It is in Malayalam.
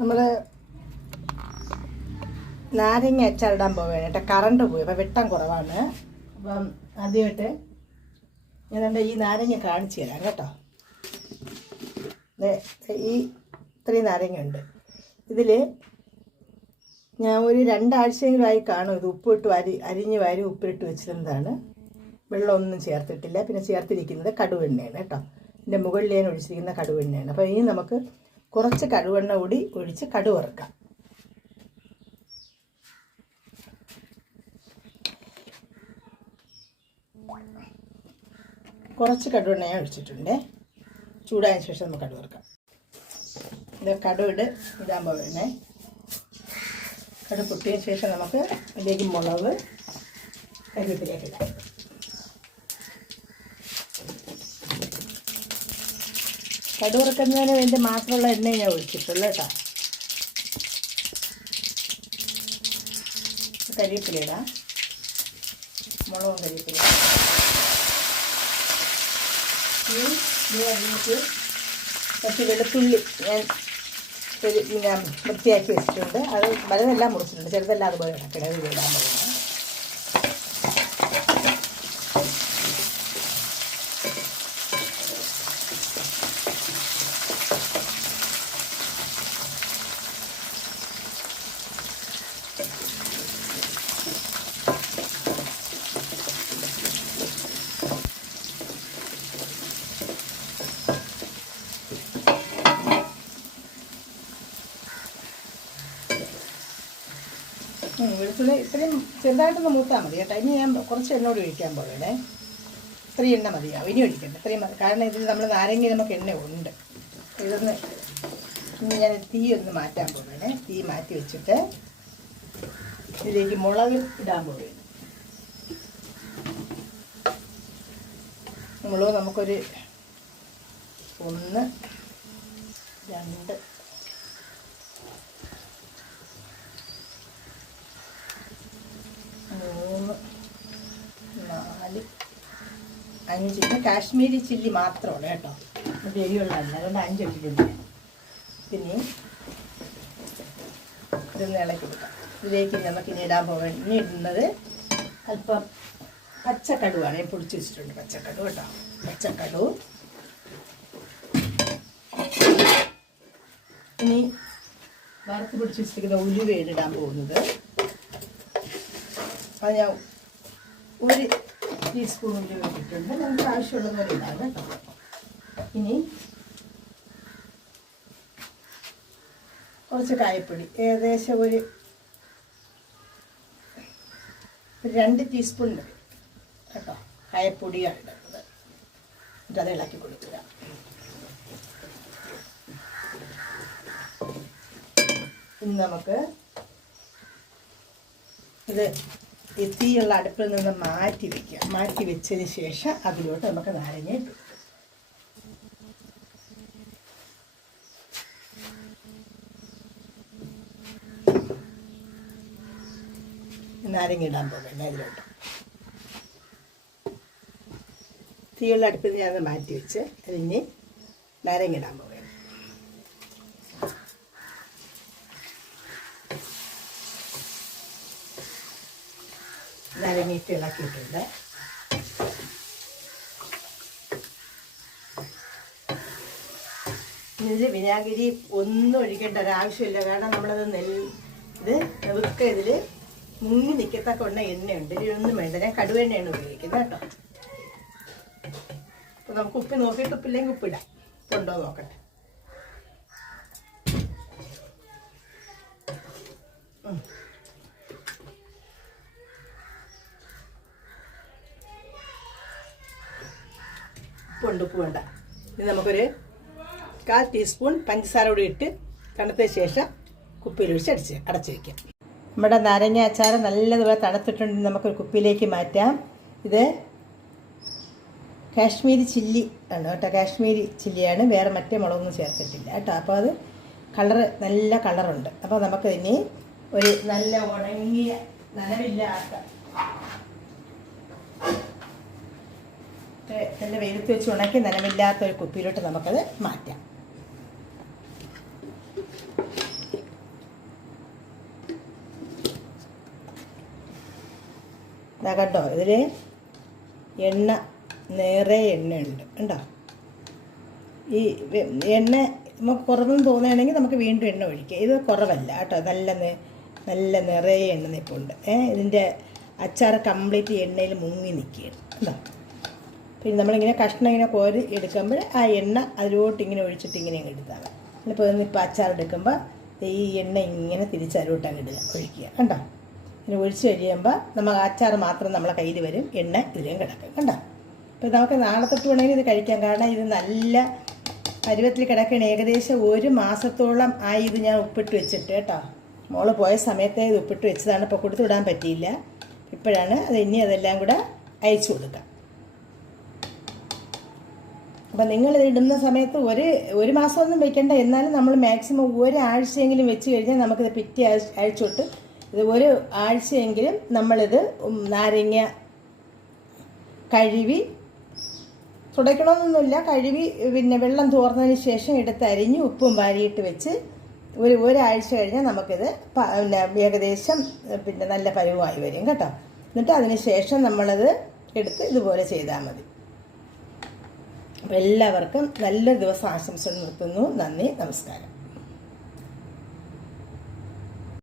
നമ്മൾ നാരങ്ങ അച്ചാറിടാൻ പോവുകയാണ് കേട്ടോ. കറണ്ട് പോയി. അപ്പം വെട്ടം കുറവാണ്. അപ്പം ആദ്യമായിട്ട് ഞാൻ എന്റെ ഈ നാരങ്ങ കാണിച്ചു തരാം കേട്ടോ. ഈ ഇത്രയും നാരങ്ങ ഉണ്ട് ഇതിൽ ഞാൻ ഒരു രണ്ടാഴ്ചയെങ്കിലും ആയി കാണും. ഇത് ഉപ്പിട്ട് അരി അരിഞ്ഞ് വാരി ഉപ്പിട്ട് വെച്ചിരുന്നതാണ്. വെള്ളമൊന്നും ചേർത്തിട്ടില്ല. പിന്നെ ചേർത്തിരിക്കുന്നത് കടുവെണ്ണയാണ് കേട്ടോ. ഇതിന്റെ മുകളിൽ ഞാൻ ഒഴിച്ചിരിക്കുന്ന കടുവെണ്ണയാണ്. അപ്പോൾ ഇനി നമുക്ക് കുറച്ച് കടുവെണ്ണ കൂടി ഒഴിച്ച് കടുവറക്കാം കുറച്ച് കടുവെണ്ണ ഞാൻ ഒഴിച്ചിട്ടുണ്ട്. ചൂടായ ശേഷം നമുക്ക് കടുവറക്കാം ഇത് കടുവിട് ഇടാൻ വേണേ. കടു പൊട്ടിയ ശേഷം നമുക്ക് അതിലേക്ക് മുളക് കരിവേപ്പിലേക്ക് ഇടാം. കടു വറുക്കുന്നതിന് വേണ്ടി മാത്രമുള്ള എണ്ണ ഞാൻ ഒഴിച്ചിട്ടുള്ളൂ കേട്ടോ. കരിവേപ്പില ഇടാം മുളകും കരിവേപ്പില കുറച്ച് വെളുത്തുള്ളി ഞാൻ വൃത്തിയാക്കി വെച്ചിട്ടുണ്ട്. അത് വലുതെല്ലാം മുറിച്ചിട്ടുണ്ട്. ചെറുതെല്ലാം അതുപോലെ കിടക്കണ. പറയുന്നത് വെളുത്തുള്ളി ഇത്രയും ചെറുതായിട്ടൊന്ന് മൂത്താൽ മതി കേട്ടോ. ഇനി ഞാൻ കുറച്ച് എണ്ണ കൂടി ഒഴിക്കാൻ പോകണേ. ഇത്രയും എണ്ണ മതിയാവും. ഇനി ഒഴിക്കണ്ട. ഇത്രയും മതി. കാരണം ഇതിൽ നമ്മൾ നാരങ്ങ നമുക്ക് എണ്ണ ഉണ്ട്. ഇതൊന്ന് ഇനി ഞാൻ തീ ഒന്ന് മാറ്റാൻ പോകണേ. തീ മാറ്റി വെച്ചിട്ട് ഇതിലേക്ക് മുളക് ഇടാൻ പോകുകയാണ് മുളക് നമുക്കൊരു ഒന്ന് രണ്ട് അഞ്ച് കാശ്മീരി ചില്ലി മാത്രമാണ് കേട്ടോ. ഇത് എരിവുള്ളതല്ല അതുകൊണ്ട് അഞ്ച് ഇട്ടിട്ടുണ്ട്. പിന്നെ ഇതൊന്ന് ഇളക്കി കൊടുക്കാം. ഇതിലേക്ക് നമുക്ക് ഇനി ഇടാൻ പോകാൻ ഇനി ഇടുന്നത് അല്പം പച്ചക്കടുവാണ്. ഞാൻ പൊടിച്ച് വെച്ചിട്ടുണ്ട് പച്ചക്കടു കേട്ടോ. പച്ചക്കടു. ഇനി വറുത്ത് പിടിച്ച് വെച്ചിരിക്കുന്ന ഉലുവയാണ് ഇടാൻ പോകുന്നത്. അത് ഞാൻ ഒരു ടീസ്പൂൺ ഉള്ളി ഇട്ടിട്ടുണ്ട്. നമുക്ക് ആവശ്യമുള്ളത് പോലെ ഇടാം കേട്ടോ. ഇനി കുറച്ച് കായപ്പൊടി. ഏകദേശം ഒരു രണ്ട് ടീസ്പൂൺ കേട്ടോ. കായപ്പൊടിയാണ് ഇടുന്നത്. എന്നിട്ട് അത് ഇളക്കി കൊടുക്കുക. ഇനി നമുക്ക് ഇത് തീയുള്ള അടുപ്പിൽ നിന്ന് മാറ്റി വെക്കുക. മാറ്റി വെച്ചതിന് ശേഷം അതിലോട്ട് നമുക്ക് നാരങ്ങ ഇട്ടു. നാരങ്ങ ഇടാൻ പോകുന്നു. ഇതിലോട്ട്. തീയുള്ള അടുപ്പിൽ ഞാൻ മാറ്റി വെച്ച് അതിന് നാരങ്ങ ഇടാൻ പോവുകയാണ് നാരങ്ങയിട്ട് ഇളക്കിയിട്ടുണ്ട് ഇതിൽ വിനാഗിരി ഒന്നും ഒഴിക്കേണ്ട ഒരാവശ്യമില്ല. കാരണം നമ്മളത് നെൽ ഇത് വെക്കുക ഇതിൽ മുങ്ങി നിൽക്കത്തക്ക ഉള്ള എണ്ണയുണ്ട്. ഇതിലൊന്നും വേണ്ട. ഞാൻ കടുവെണ്ണയാണ് ഉപയോഗിക്കുന്നത് കേട്ടോ. അപ്പോൾ നമുക്ക് ഉപ്പ് നോക്കിയിട്ട് ഉപ്പില്ലെങ്കിൽ ഉപ്പിടാം. ഉണ്ടോ നോക്കട്ടെ. ഉം. ഉപ്പുണ്ട് ഉപ്പ് വേണ്ട ഇനി നമുക്കൊരു കാൽ ടീസ്പൂൺ പഞ്ചസാര കൂടി ഇട്ട് തണുത്ത ശേഷം കുപ്പിയിലൊഴിച്ച് അടിച്ച് അടച്ച് വയ്ക്കാം നമ്മുടെ നാരങ്ങ അച്ചാർ നല്ലതുപോലെ തണുത്തിട്ടുണ്ടെങ്കിൽ നമുക്കൊരു കുപ്പിയിലേക്ക് മാറ്റാം. ഇത് കാശ്മീരി ചില്ലി ആണ് കേട്ടോ. കാശ്മീരി ചില്ലിയാണ്. വേറെ മറ്റേ മുളകൊന്നും ചേർത്തിട്ടില്ല കേട്ടോ. അപ്പോൾ അത് കളറ് നല്ല കളറുണ്ട്. അപ്പോൾ നമുക്ക് ഇനി ഒരു നല്ല ഉണങ്ങിയ നനവില്ലാത്ത നല്ല വെയിലത്ത് വെച്ച് ഉണക്കി നനവില്ലാത്ത ഒരു കുപ്പിയിലോട്ട് നമുക്കത് മാറ്റാം. ഇതാ കണ്ടോ? ഇതിൽ എണ്ണ നേരെ എണ്ണയുണ്ട്. കണ്ടോ? ഈ എണ്ണ നമുക്ക് കുറവെന്ന് തോന്നുകയാണെങ്കിൽ നമുക്ക് വീണ്ടും എണ്ണ ഒഴിക്കാം. ഇത് കുറവല്ല കേട്ടോ. നല്ല നല്ല നിറയെ എണ്ണ നിൽപ്പുണ്ട് ഏഹ് ഇതിന്റെ അച്ചാർ കംപ്ലീറ്റ് എണ്ണയിൽ മുങ്ങി നിൽക്കുകയാണ്. കേട്ടോ പിന്നെ നമ്മളിങ്ങനെ കഷ്ണം ഇങ്ങനെ കോരി എടുക്കുമ്പോൾ ആ എണ്ണ അതിലോട്ട് ഇങ്ങനെ ഒഴിച്ചിട്ട് ഇങ്ങനെ അങ്ങ് എടുത്താൽ ഇപ്പോൾ ഇപ്പോൾ അച്ചാർ എടുക്കുമ്പോൾ ഈ എണ്ണ ഇങ്ങനെ തിരിച്ച് അതിലോട്ട് അങ്ങ് ഇടുക ഒഴിക്കുക. കണ്ടോ? ഇങ്ങനെ ഒഴിച്ച് കഴിയുമ്പോൾ നമ്മൾ അച്ചാർ മാത്രം നമ്മളെ കയ്യിൽ വരും എണ്ണ ഇതിലും കിടക്കും. കണ്ടോ? ഇപ്പോൾ നമുക്ക് നാളെ തൊട്ട് വേണമെങ്കിൽ ഇത് കഴിക്കാം. കാരണം ഇത് നല്ല പരുവത്തിൽ കിടക്കണ ഏകദേശം ഒരു മാസത്തോളം ആയി ഇത് ഞാൻ ഉപ്പിട്ട് വെച്ചിട്ട് കേട്ടോ. മോൾ പോയ സമയത്തെ ഇത് ഉപ്പിട്ട് വെച്ചതാണ്. ഇപ്പോൾ കൊടുത്തു വിടാൻ പറ്റിയില്ല. ഇപ്പോഴാണ് അത് ഇനി അതെല്ലാം കൂടെ അയച്ചു കൊടുക്കാം. അപ്പം നിങ്ങൾ ഇടുന്ന സമയത്ത് ഒരു ഒരു മാസമൊന്നും വെക്കണ്ട. എന്നാലും നമ്മൾ മാക്സിമം ഒരാഴ്ചയെങ്കിലും വെച്ച് കഴിഞ്ഞാൽ നമുക്കിത് പിറ്റേ ആഴ്ച തൊട്ട് ഇത് ഒരു ആഴ്ചയെങ്കിലും നമ്മളിത് നാരങ്ങ കഴുകി തുടയ്ക്കണമെന്നൊന്നുമില്ല. കഴുകി പിന്നെ വെള്ളം തോർന്നതിന് ശേഷം എടുത്ത് അരിഞ്ഞ് ഉപ്പും വാരിയിട്ട് വെച്ച് ഒരു ഒരാഴ്ച കഴിഞ്ഞാൽ നമുക്കിത് പിന്നെ ഏകദേശം പിന്നെ നല്ല പരുവമായി വരും കേട്ടോ. എന്നിട്ട് അതിന് ശേഷം നമ്മളത് എടുത്ത് ഇതുപോലെ ചെയ്താൽ മതി. എല്ലാവർക്കും നല്ലൊരു ദിവസം ആശംസകൾ നിർത്തുന്നു. നന്ദി നമസ്കാരം.